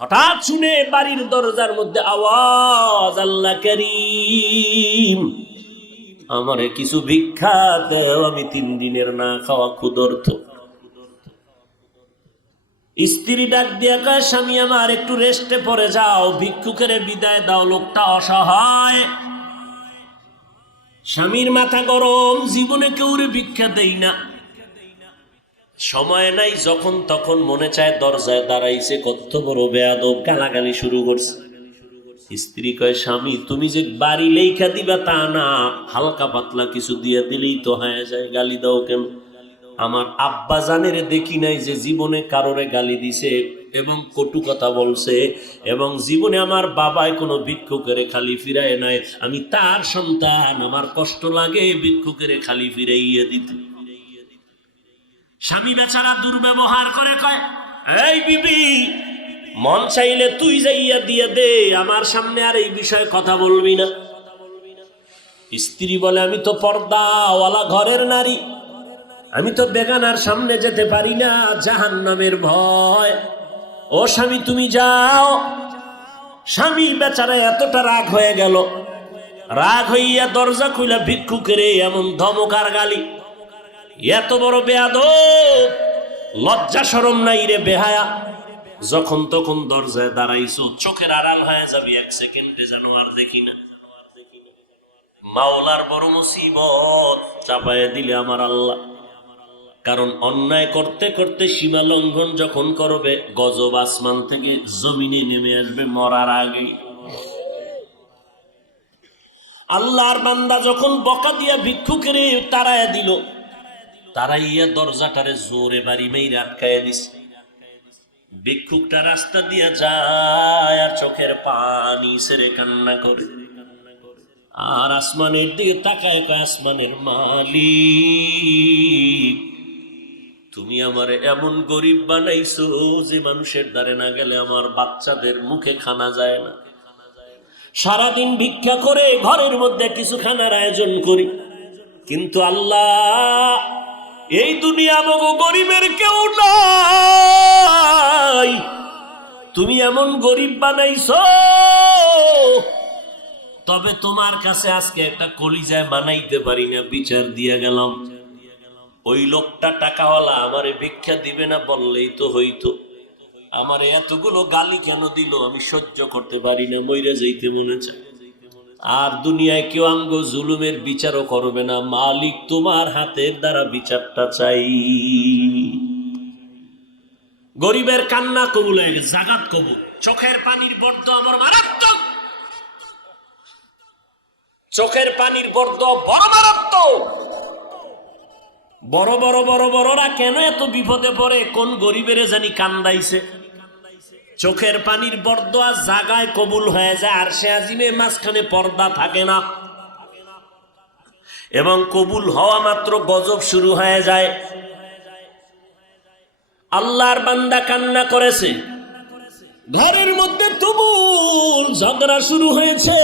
হঠাৎ শুনে বাড়ির দরজার মধ্যে আওয়াজ, আল্লাহ করিম, আমারে কিছু ভিক্ষা দাও, আমি 3 দিনের না খাওয়া ক্ষুধার্ত। স্ত্রী ডাক দিয়া কয়, স্বামী আমার একটু রেস্টে পড়ে যাও, ভিক্ষুকের বিদায় দাও, লোকটা অসহায়। স্বামীর মাথা গরম, জীবনে কেউরে ভিক্ষা দেই না, সময় নাই, যখন তখন মনে চায় দরজায় দাঁড়াইছে, কত বড় বেয়াদব, গালাগালি শুরু করছে। স্ত্রী কয়, স্বামী তুমি যে বাড়ি লেখা দিবা তা না, হালকা পাতলা কিছু দিয়ে দিলেই তো হয়ে যায়, গালি দাও কেন? আমার আব্বা জানের দেখি নাই যে জীবনে কারোরে গালি দিছে এবং কটু কথা বলছে, এবং জীবনে আমার বাবাই কোনো ভিক্ষুকের খালি ফিরায় নাই। আমি তার সন্তান, আমার কষ্ট লাগে ভিক্ষুকের খালি ফিরাইয়া দিতে। স্বামী বেচারা দুর্ব্যবহার করে, কয়, এই বিবি, মন চাইলে তুই যাইয়া দিয়ে দে, আমার সামনে আর এই বিষয়ে কথা বলবি না। স্ত্রী বলে, আমি তো পর্দাওয়ালা ঘরের নারী, আমি তো বেগানার সামনে যেতে পারি না, জাহান্নামের ভয়। ও স্বামী তুমি যাও। স্বামী বেচারা এতটা রাগ হয়ে গেল, রাগ হইয়া দরজা খুইলা ভিক্ষুকের এমন ধমকার গালি, এত বড় বেয়াদব, লজ্জা শরম নাই রে বেহায়া, যখন তখন দরজায় দাঁড়াইছো, চোখের আড়াল হয়ে যাবি 1 সেকেন্ডে যেন আর দেখি না। মাওলার বড় মুসিবত চাপায় দিলে আমার আল্লাহ। কারণ অন্যায় করতে করতে সীমা লঙ্ঘন যখন করবে, গজব আসমান থেকে জমিনে নেমে আসবে মরার আগে। আল্লাহর বান্দা যখন বকা দিয়া ভিক্ষুকের তাড়াইয়া দিল, তারাইয়া দরজাটারে জোরে বাড়ি মেরে আটকাইয়া দিছে। ভিক্ষুকটা রাস্তা দিয়া যায় আর চোখের পানি ছেড়ে কান্না করে, আর আসমানের দিকে তাকায়, আসমানের মালিক, তুমি আমার এমন গরিব বানাইছো যে মানুষের দ্বারে না গেলে আমার বাচ্চাদের মুখে খানা যায় না। সারাদিন ভিক্ষা করে ঘরের মধ্যে কিছু খানার আয়োজন করি, কিন্তু আল্লাহ, এই দুনিয়া মগো গরিবের কেউ নাই, তুমি এমন গরিব বানাইছো, তবে তোমার কাছে আজকে একটা কলিজায় বানাইতে পারি না, বিচার দিয়া গেলাম। ওই লোকটা টাকাওয়ালা আমারে ভিক্ষা দিবে না বললেই তো হইতো, আমার এতগুলো গালি কেন দিল আমি সহ্য করতে পারি না, মইরা যাইতে মনে চায়। আর দুনিয়ায় কেউ আমগো জুলুমের বিচারও করবে না, মালিক তোমার হাতের দ্বারা বিচারটা চাই। গরিবের কান্না কবুল হয়ে গেছে, জাগাত কবুল। চোখের পানির বর্দ আমার মারাত্মক, চোখের পানির বর্দ বড় মারাত্মক। বড় বড় বড় বড়রা কেন এত বিপদে পড়ে, কোন গরিবের জানি কান্দাইছে। চোখের পানির বরদোয়া জাগায় কবুল হয়ে যায়, আর সে আজিমে মাঝখানে পর্দা থাকে না, এবং কবুল হওয়া মাত্র গজব শুরু হয়ে যায়। আল্লাহর বান্দা কান্না করেছে, ঘরের মধ্যে তুমুল ঝগড়া শুরু হয়েছে।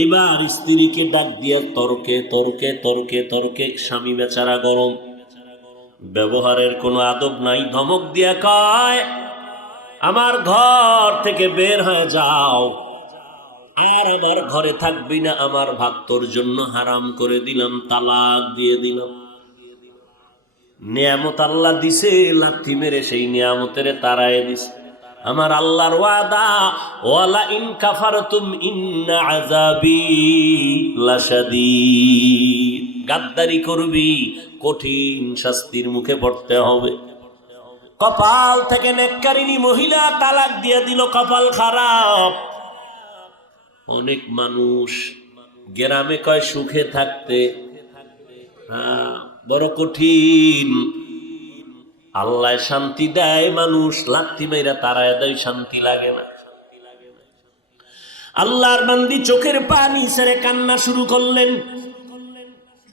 এইবার স্ত্রীকে ডাক দিয়ে তর্কে তর্কে তর্কে তর্কে, স্বামী বেচারা গরম, ব্যবহারের কোনো আদব নাই, ধমক দিয়া কয়, আমার ঘর থেকে বের হয়ে যাও, আর আমার ঘরে থাকবি না, আমার ভাত তোর জন্য হারাম করে দিলাম, তালাক দিয়ে দিলাম। নিয়ামত আল্লাহ দিছে, লাথি মেরে সেই নিয়ামতের তারায় দিছে। আমার আল্লাহর ওয়াদা, ওয়ালা ইন কাফারতুম ইন্না আযাবি লাশাদীদ, গাদ্দারি করবি কঠিন শাস্তির মুখে পড়তে হবে। কপাল থেকে নেককারিনী মহিলা তালাক দিয়ে দিল, কপাল খারাপ। অনেক মানুষ গ্রামে কয় সুখে থাকতে, বড় কঠিন। আল্লাহ শান্তি দেয়, মানুষ লাথি মেরা তারায় দেয়, শান্তি লাগে না। আল্লাহর বান্দি চোখের পানি ছেড়ে কান্না শুরু করলেন,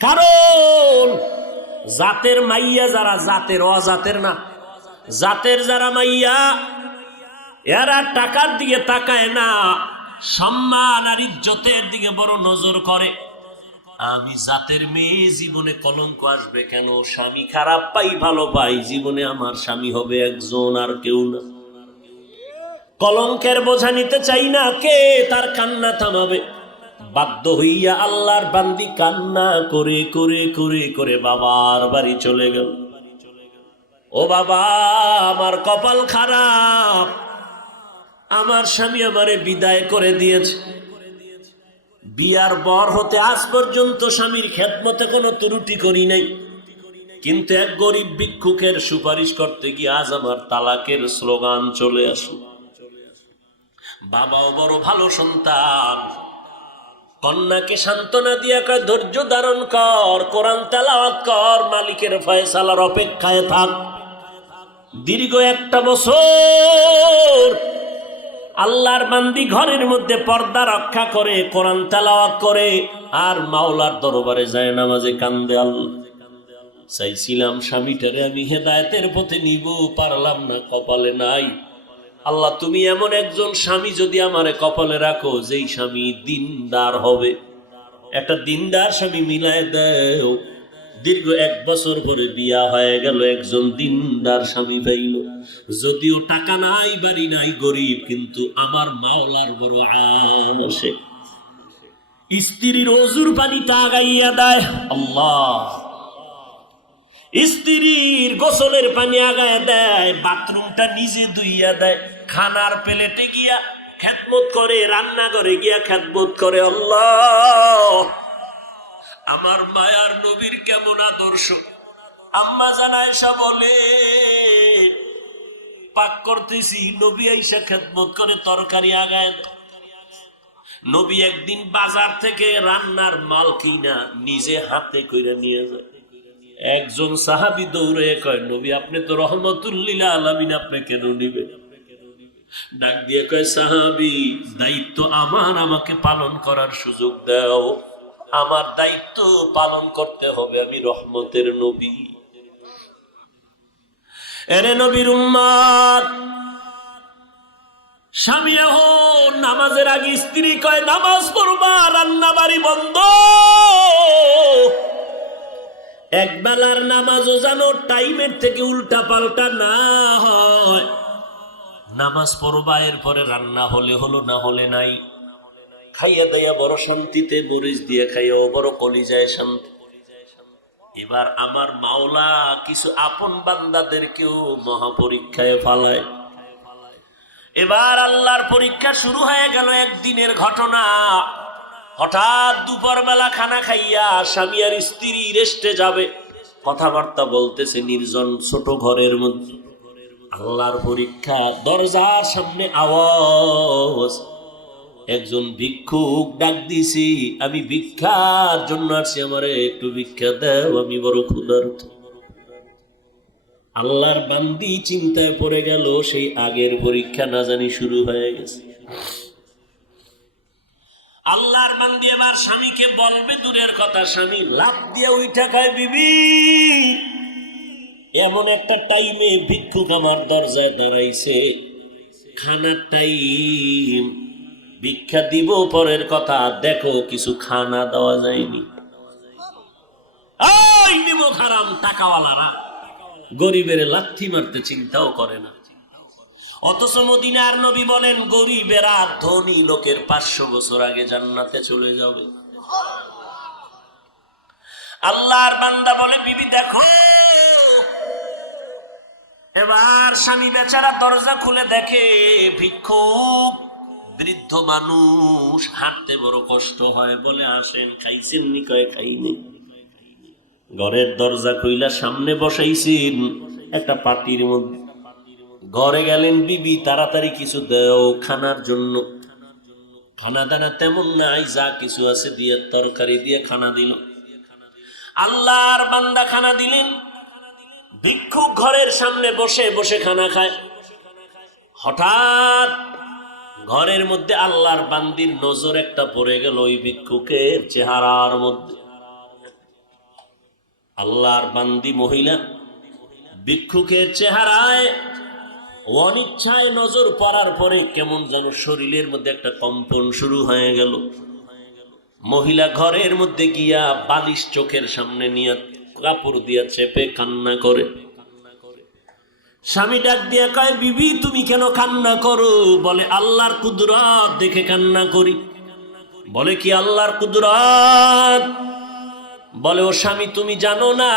কারণ জাতের মাইয়া যারা, জাতের অজাতের না, জাতের যারা মাইয়া, এরা টাকার দিকে তাকায় না, সম্মান আর ইজ্জতের দিকে বড় নজর করে। আমি জাতের মেয়ে, জীবনে কলঙ্ক আসবে কেন? স্বামী খারাপ পাই ভালো পাই, জীবনে আমার স্বামী হবে একজন, আর কেউ না। কলঙ্কের বোঝা নিতে চাই না, কে তার কান্না থামাবে? বাধ্য হইয়া আল্লাহর বান্দি কান্না করে করে করে করে বাবার বাড়ি চলে গেল। ও বাবা, আমার কপাল খারাপ, আমার স্বামী আমারে বিদায় করে দিয়েছে। বিয়ার বর হতে আজ পর্যন্ত স্বামীর খেদমতে কোনো ত্রুটি করি নাই, কিন্তু এক গরিব ভিক্ষুকের সুপারিশ করতে গিয়ে আজ আমার তালাকের স্লোগান চলে আসে। বাবাও বড় ভালো সন্তান, কন্যাকে সান্ত্বনা দিয়া কয় ধৈর্য ধারণ কর, কোরআন তেলাওয়াত কর, মালিকের ফয়সালার অপেক্ষায় থাক। দীর্ঘ 1 বছর আল্লাহর বান্দি ঘরের মধ্যে পর্দা রক্ষা করে, কোরআন তেলাওয়াত করে, আর মাওলার দরবারে যায় নামাজে কান্দে। আল্লাহ, চাইছিলাম স্বামীটারে আমি হেদায়েতের পথে নিব, পারলাম না, কপালে নাই। আল্লাহ, তুমি এমন একজন স্বামী যদি আমারে কপালে রাখো, যেই স্বামী দিনদার হবে, একটা দিনদার স্বামী মিলায় দাও। দীর্ঘ 1 বছর পরে বিয়া হয়ে গেল, একজন দিনদার স্বামী পাইল। যদিও টাকা নাই, বাড়ি নাই, গরিব, কিন্তু আমার মাওলার বড় আসে। স্ত্রীর ওজুর পানি তা আগাইয়া দেয় আল্লাহ, স্ত্রীর গোসলের পানি আগায় দেয়, বাথরুমটা নিজে ধুইয়া দেয়, খানার প্লেটে গিয়া খেদমত করে, রান্নাঘরে গিয়া খেদমত করে। আল্লাহ, আমার মায়ার নবীর কেমন আদর্শ! আম্মা জান আয়েশা বলে, পাক করতেছি, নবী আয়েশা খেদমত করে, তরকারি আগায় দেয়। নবী একদিন বাজার থেকে রান্নার মাল কিনা নিজে হাতে কইরা নিয়ে যায়। একজন সাহাবী দৌড়ে কয়, নবী আপনি তো রহমতুল লিল আলামিন, আপনি কেন নিবেন? ডাক দিয়ে কয়, সাহাবী, দায়িত্ব আমার, আমাকে পালন করার সুযোগ দাও, আমার দায়িত্ব পালন করতে হবে, আমি রহমতের নবী। এরে নবীর উম্মত, স্বামী এখন নামাজের আগে স্ত্রী কয় নামাজ পড়বা, রান্না বাড়ি বন্ধ। একবেলার নামাজও জানো টাইমের থেকে উল্টা পাল্টা না হয়। নামাজ পড়বা, এরপরে রান্না হলে হলো, না হলে নাই। খাইয়া দাইয়া বড় শান্তিতে, মরিচ দিয়ে খাইয়াও বড় কলিজায় শান্তি। এবার আমার মাওলা কিছু আপন বান্দাদেরকেও মহাপরীক্ষায় ফালায়। এবার আল্লাহর পরীক্ষা শুরু হয়ে গেল। একদিনের ঘটনা, হঠাৎ দুপুর বেলা খানা খাইয়া স্বামী আর স্ত্রী রেস্টে যাবে, কথাবার্তা বলতেছে নির্জন ছোট ঘরের মধ্যে। আল্লাহর পরীক্ষা, দরজার সামনে আওয়াজ, একজন ভিক্ষুক ডাক দিছি, আমি ভিক্ষার জন্য আসছি, আমারে একটু ভিক্ষা দাও, আমি বড় ক্ষুধার্ত। আল্লাহর বান্দি চিন্তায় পড়ে গেল, সেই আগের পরীক্ষা না জানি শুরু হয়ে গেছে। আল্লাহর বান্দি এবার স্বামীকে বলবে দূরের কথা, স্বামী লাফ দিয়ে উঠা খায়, বিবি এমন একটা টাইমে ভিক্ষুক আমার দরজায় দাঁড়াইছে, খানার টাইম, ভিক্ষা দিব পরের কথা, দেখো কিছু খানা দেওয়া যায়নি। ওই নিমক হারাম টাকাওয়ালারা গরিবের লাথি মারতে চিন্তাও করে না। অথচ মদিনার নবী বলেন, গরিবেরা ধনী লোকের 500 বছর আগে জান্নাতে চলে যাবে। আল্লাহর বান্দা বলে, বিবি দেখো। এবার স্বামী বেচারা দরজা খুলে দেখে ভিক্ষুক, বৃদ্ধ মানুষ, হাঁটতে বড় কষ্ট হয়। বলে, আসেন, খাইছেন নি? কয়, খাইনি। ঘরের দরজা খুইলা সামনে বসাইছেন একটা পাটির মধ্যে। ঘরে গেলেন, বিবি তাড়াতাড়ি কিছু দাও খানার জন্য। খানা দানা তেমন নাই, যা কিছু আছে দিয়ে তরকারি দিয়ে খানা দিল। আল্লাহর বান্দা খানা দিলেন, ভিক্ষুক ঘরের সামনে বসে বসে খানা খায়। হঠাৎ ঘরের মধ্যে আল্লাহর বান্দির নজর একটা পড়ে গেল ওই ভিক্ষুকের চেহারার মধ্যে। আল্লাহর বান্দি মহিলা ভিক্ষুকের চেহারায় অনিচ্ছায় নজর পড়ার পরে কেমন যেন শরীরের মধ্যে একটা কম্পন শুরু হয়ে গেল। মহিলা ঘরের মধ্যে গিয়া বালিশ চোখের সামনে নিয়ে কাপড় দিয়া চেপে কান্না করে। স্বামী ডাক দিয়া কয়, বিবি তুমি কেন কান্না করো? বলে আল্লাহর কুদরত দেখে কান্না করি। বলে কি আল্লাহর কুদরত? বলে ও স্বামী তুমি জানো না,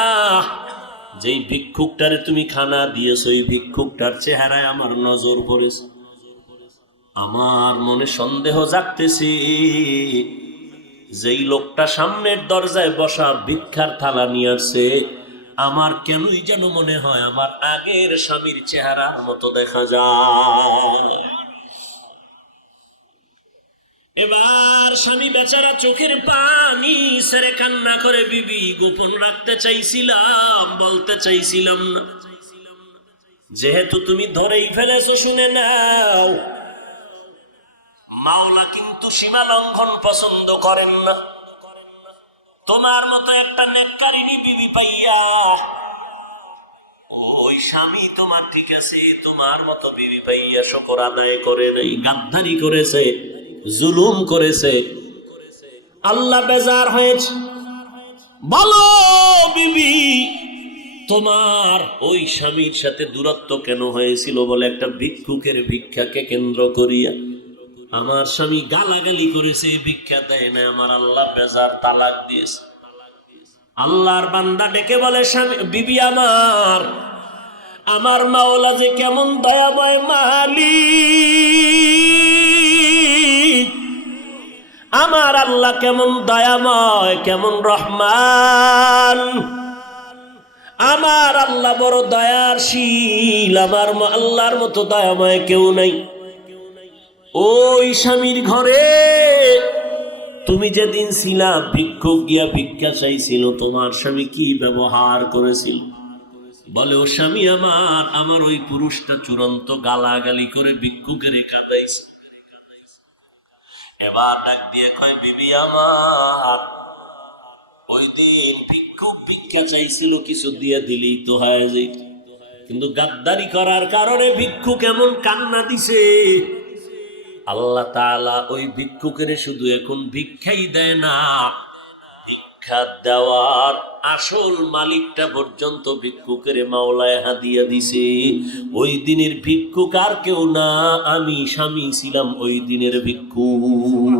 যেই ভিক্ষুকটারে তুমি খানা দিয়েছো এই ভিক্ষুকটার চেহারায় আমার নজর পড়েছে। আমার মনে সন্দেহ জাগতেছে, যেই লোকটা সামনের দরজায় বসা ভিক্ষার থালা নিয়ে আসছে, আমার কেনই যেন মনে হয় আমার আগের স্বামীর চেহারার মতো দেখা যায়। এবার স্বামী বেচারা চোখের পানি ছেড়ে কান্না করে, বিবি গোপন রাখতে চাইছিলাম, বলতে চাইছিলাম না, যেহেতু তুমি ধরেই ফেলেছো শুনে নাও, মাওলা কিন্তু সীমা লঙ্ঘন পছন্দ করেন না। তোমার মতো একটা নেককারিনী বিবি পাইয়া ওই স্বামী তোমার ঠিক আছে, তোমার মতো বিবি পাইয়া শুকর আদায় করে নাই, গাদ্দারি করেছে, জুলুম করেছে, আল্লাহ বেজার হয়েছে। বলো বিবি তোমার ওই স্বামীর সাথে দূরত্ব কেন হয়েছিল? বলে একটা ভিক্ষুকের ভিক্ষাকে কেন্দ্র করিয়া আমার স্বামী গালাগালি করেছে, ভিক্ষা দেয় না, আমার আল্লাহ বেজার, তালাক দিয়েছে। আল্লাহর বান্দা ডেকে বলে, স্বামী বিবি আমার মাওলা যে কেমন দয়াময় মালিক, আমার আল্লাহ কেমন দয়াময়, কেমন রহমান, আমার আল্লাহ বড় দয়াশীল, আমার আল্লাহর মতো দয়াময় কেউ নাই। ওই স্বামীর ঘরে তুমি যেদিন ছিলা, ভিক্ষুক গিয়া ভিক্ষা চাইছিল, তোমার স্বামী কি ব্যবহার করেছিল? বলে ও স্বামী আমার ওই পুরুষটা চূড়ান্ত গালাগালি করে ভিক্ষুকের কাঁদাইছে। এবার ডাক দিয়ে কয়, বিবি ওই দিন ভিক্ষুক ভিক্ষা চাইছিল, কিছু দিয়ে দিলেই তো হয়ে যেত, কিন্তু গাদ্দারি করার কারণে ভিক্ষুক এমন কান্না দিছে, আল্লাহ তাআলা ওই ভিক্ষুকের শুধু এখন ভিক্ষাই দেয় না, ভিক্ষা দেওয়ার আসল মালিকটা পর্যন্ত ভিক্ষুকের মাওলায় হাদিয়া দিছে। ওই দিনের ভিক্ষুক আর কেউ না, আমি স্বামী ছিলাম ওই দিনের ভিক্ষুক।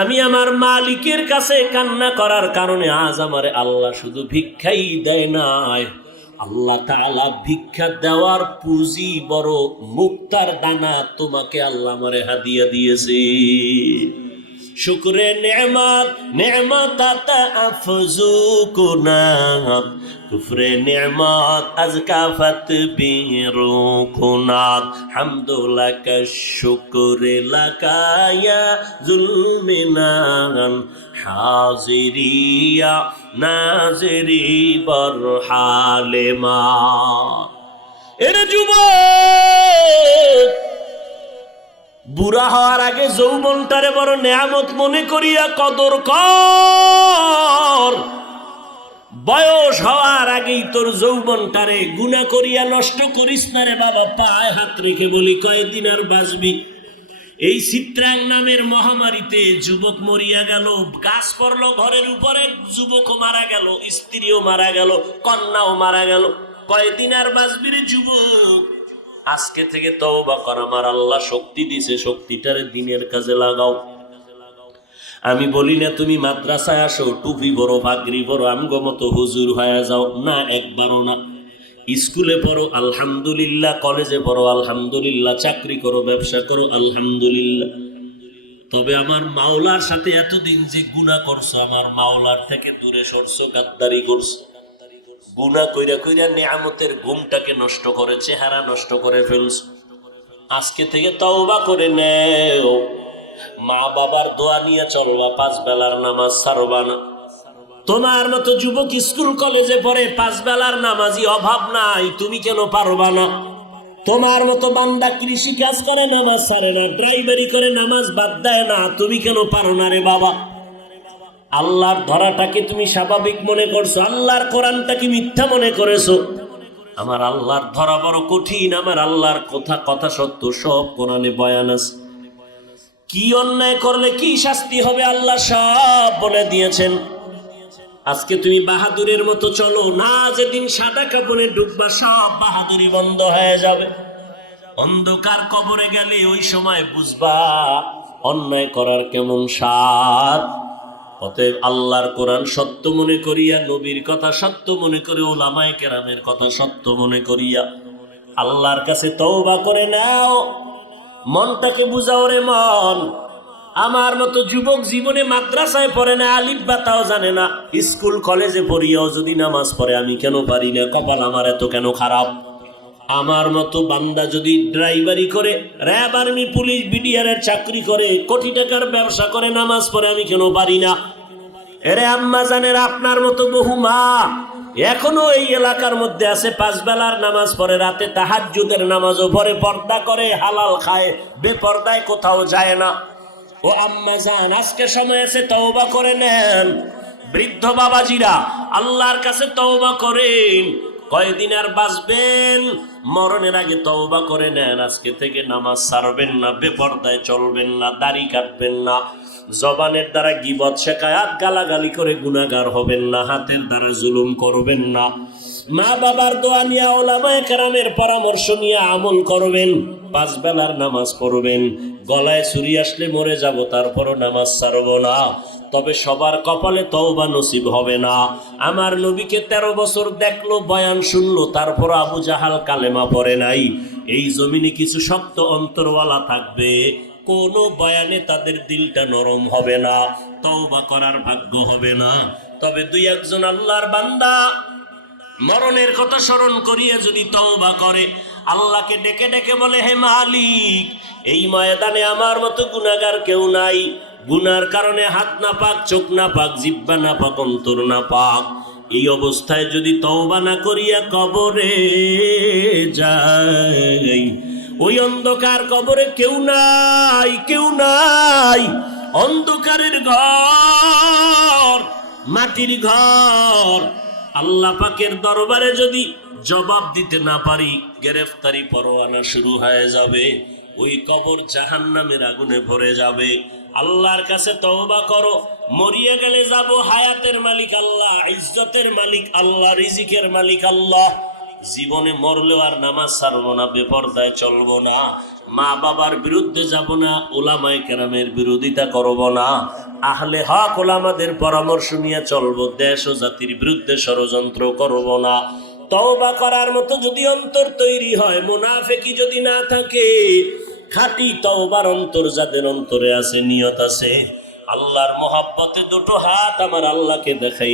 আমি আমার মালিকের কাছে কান্না করার কারণে আজ আমারে আল্লাহ শুধু ভিক্ষাই দেয় না, আল্লাহ তাআলা ভিক্ষা দেওয়ার পুঁজি বড় মুক্তার দানা তোমাকে আল্লাহ আমারে হাদিয়া দিয়েছে। শুকরে নেমাত নেমাত আফজু কুনাত, কুফরে নেমাত আজকাফত বিরু কুনাত, হামদুলাকা শুকরে লাকায়া জুলমিনান, হাজিরিয়া নাজরি বরহালেমা। এরে যুবক, বুড়া হওয়ার আগে যৌবনটারে বড় নেয়ামত মনে করিয়া কদর কর। বয়স হওয়ার আগেই তোর যৌবনটারে গুনাহ করিয়া নষ্ট করিস না রে বাবা। পায়ে হাত রেখে বলি, কয়দিন আর বাঁচবি? এই চিত্রাং নামের মহামারীতে যুবক মরিয়া গেল, গাছ পড়লো ঘরের উপরে, যুবকও মারা গেল, স্ত্রীও মারা গেল, কন্যাও মারা গেল। কয়দিন আর বাঁচবি রে যুবক? আজকে থেকে তওবা কর, আমার আল্লাহ শক্তি দিছে, শক্তিটারে দিনের কাজে লাগাও। আমি বলি না তুমি মাদ্রাসায় আসো, টুপি বড়, পাগড়ি বড়, আমগো মতো হুজুর হয়ে যাও, না, একবারও না। স্কুলে পড়ো আলহামদুলিল্লাহ, কলেজে পড়ো আলহামদুলিল্লাহ, চাকরি করো, ব্যবসা করো আলহামদুলিল্লাহ। তবে আমার মাওলার সাথে এতদিন যে গুনাহ করছো, আমার মাওলার থেকে দূরে সরছো, গাদ্দারি করছো, গুনাহ কইরা কইরা নিয়ামতের ঘুমটাকে নষ্ট করে, চেহারা নষ্ট করে ফেলছো। আজকে থেকে তওবা করে নেও, মা বাবার দোয়া নিয়ে চলবা, 5 বেলার নামাজ ছাড়বা না। তোমার মতো যুবক স্কুল কলেজে পড়ে, 5 বেলার নামাজি অভাব নাই, তুমি কেন পারবা না? তোমার মতো বান্দা কৃষি কাজ করে, নামাজ ছাড়ে না, ড্রাইভারি করে, নামাজ বাদ দেয় না, তুমি কেন পারো না রে বাবা? আল্লাহর ধরাটাকে তুমি স্বাভাবিক মনে করছো, আল্লাহর কোরআনটাকে মিথ্যা মনে করেছো। আমার আল্লাহর ধরা বড় কঠিন, আমার আল্লাহর কথা সত্য, সব কোরআনে বয়ান আছে। কি অন্যায় করলে কি শাস্তি হবে আল্লাহ সব বলে দিয়েছেন। আজকে তুমি বাহাদুরের মতো চলো না, যেদিন সাদা কাপড়ে ডুববা সব বাহাদুরি বন্ধ হয়ে যাবে। অন্ধকার কবরে গেলে ওই সময় বুঝবা অন্যায় করার কেমন স্বাদ। অতএব আল্লাহর কোরআন সত্য মনে করিয়া, নবীর কথা সত্য মনে করে, ওলামায়ে কেরামের কথা সত্য মনে করিয়া আল্লাহর কাছে তওবা করে নাও। মনটাকে বুঝাও রে মন। আমার মতো যুবক জীবনে মাদ্রাসায় পড়ে না, আলিফ বা তাও জানে না, স্কুল কলেজে পড়িয়াও যদি নামাজ পড়ে আমি কেন পারি না? কপাল আমার এত কেন খারাপ? আমার মতো বান্দা যদি ড্রাইভারি করে, র্যাব, আর্মি, পুলিশ, বিডিআরের চাকরি করে, কোটি টাকার ব্যবসা করে, নামাজ পড়ে আমি কেন পারি না? এরে আম্মা জানের, আপনার মতো বহু মা এখনো এই এলাকার মধ্যে আছে, 5 বেলার নামাজ পড়ে, রাতে তাহাজ্জুদের নামাজও পড়ে, পর্দা করে, হালাল খায়, বেপর্দায় কোথাও যায় না। ও আম্মা জান, আজকে সময় আছে, তওবা করে নেন। বৃদ্ধ বাবাজিরা, আল্লাহর কাছে তওবা করেন। কয়দিন আর বাঁচবেন? মরণের আগে তওবা করে নেন। আজকে থেকে নামাজ ছাড়বেন না, বেপর্দায় চলবেন না, দাড়ি কাটবেন না, জবানের দ্বারা গীবত শেখায়াত গালাগালি করে গুনাহগার হবেন না, হাতের দ্বারা জুলুম করবেন না, মা বাবার দোয়া নিয়ে, ওলামায়ে কেরামের পরামর্শ নিয়ে আমল করবেন, 5 বেলার নামাজ পড়বেন। গলায় ছুরি আসলে মরে যাব, তারপরও নামাজ ছাড়ব না। তবে সবার কপালে তওবা নসিব হবে না। আমার নবীকে 13 বছর দেখলো, বয়ান শুনলো, তারপর আবু জাহাল কালেমা পড়ে নাই। এই জমিনে কিছু শক্ত অন্তরওয়ালা থাকবে, কোন বয়ানে তাদের দিলটা নরম হবে না, তওবা করার ভাগ্য হবে না। তবে 2-1 আল্লাহর বান্দা মরণের কথা স্মরণ করিয়া যদি তওবা করে, আল্লাহকে ডেকে ডেকে বলে, হে মালিক, এই ময়দানে আমার মতো গুনাহগার কেউ নাই, গুনার কারণে হাত না পাক, চোখ না পাক, জিহ্বা না পাক, অন্তর না পাক, এই অবস্থায় যদি তওবা না করিয়া কবরে যাই, ওই অন্ধকার কবরে কেউ নাই, কেউ নাই। অন্ধকারের ঘর, মাটির ঘর, আল্লাহ পাকের দরবারে যদি জবাব দিতে না পারি, গ্রেফতারি পরোয়ানা শুরু হয়ে যাবে। ওই কবর জাহান্নামের আগুনে ভরে যাবে। আল্লাহর কাছে তওবা করো। মরিয়া গেলে যাব, হায়াতের মালিক আল্লাহ, ইজ্জতের মালিক আল্লাহ, রিজিকের মালিক আল্লাহ। জীবনে মরলেও আর নামাজ ছাড়বো না, বেপরদায় চলবো না, মা বাবার বিরুদ্ধে যাব না, ওলামায়ে কেরামের বিরোধিতা করব না, আহলে হক ওলামাদের পরামর্শ নিয়ে চলবো, দেশ ও জাতির বিরুদ্ধে ষড়যন্ত্র করব না। তওবা করার মতো যদি অন্তর তৈরি হয়, মুনাফিকি যদি না থাকে, খাঁটি তওবার অন্তর যাদের অন্তরে আছে, নিয়ত আছে, আল্লাহর মহব্বতে 2 হাত আমার আল্লাহকে দেখাই।